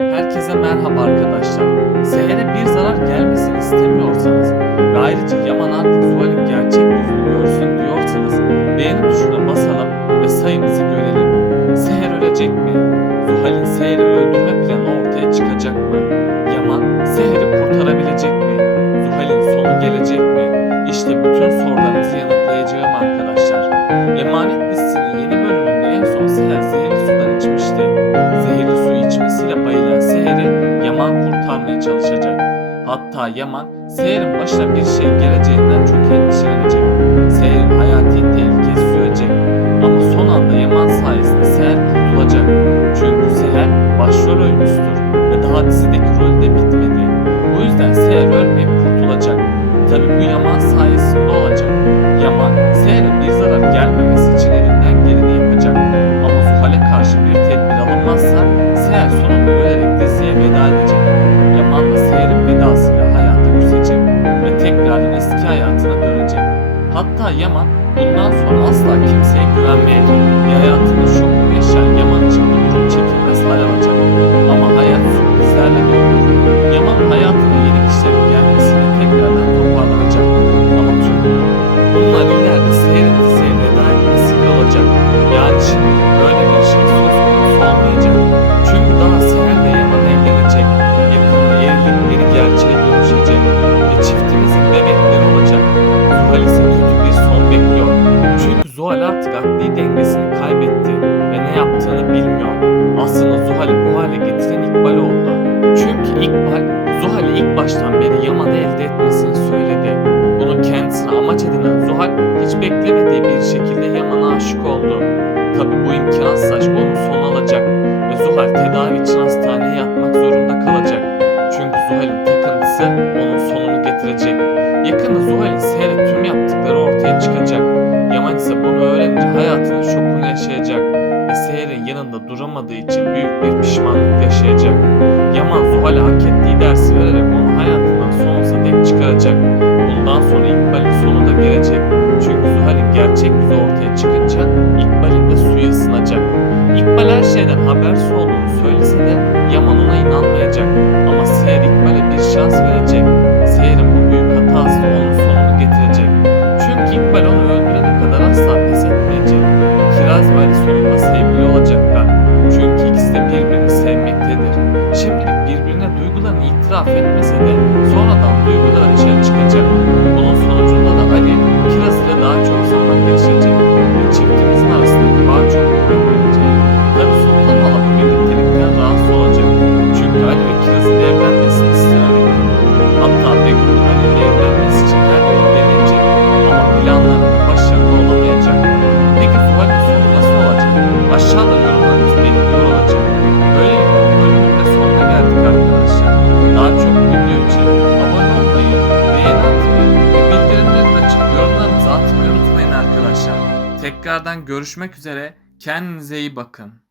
Herkese merhaba arkadaşlar. Seher'e bir zarar gelmesini istemiyorsanız ve ayrıca Yaman artık çalışacak. Hatta Yaman, Seher'in başına bir şey geleceğinden çok endişelenecek. Seher'in hayati tehlikesi sürecek. Ama son anda Yaman sayesinde Seher kurtulacak. Çünkü Seher başrol oyuncusudur Yaman bundan sonra asla kimseye güvenmeyecek ve hayatının artık akli dengesini kaybetti ve ne yaptığını bilmiyor. Aslında Zuhal'i bu hale getiren İkbal oldu. Çünkü İkbal, Zuhal'i ilk baştan beri Yaman'ı elde etmesini söyledi. Bunu kendisine amaç edinen Zuhal hiç beklemediği bir şekilde Yaman'a aşık oldu. Tabi bu imkansız onun sonu alacak ve Zuhal tedavi için hastaneye yatmak zorunda kalacak. Çünkü Zuhal'in takıntısı onun sonunu getirecek. Yakında Zuhal'in Seher'e tüm yaptıkları. İse bunu öğrenince hayatının şokunu yaşayacak ve Seher'in yanında duramadığı için büyük bir pişmanlık yaşayacak. Yaman Zuhal'e hak ettiği dersi vererek onu hayatından sonsuza dek çıkaracak. Bundan sonra İkbal'in sonu da gelecek. Çünkü Zuhal'in gerçek yüzü ortaya çıkınca İkbal'in de suyu ısınacak. İkbal her şeyden habersiz olduğunu söylese de Yaman ona inanmayacak. Ama Seher İkbal'e bir şans verecek. affetmesin. Tekrardan görüşmek üzere. Kendinize iyi bakın.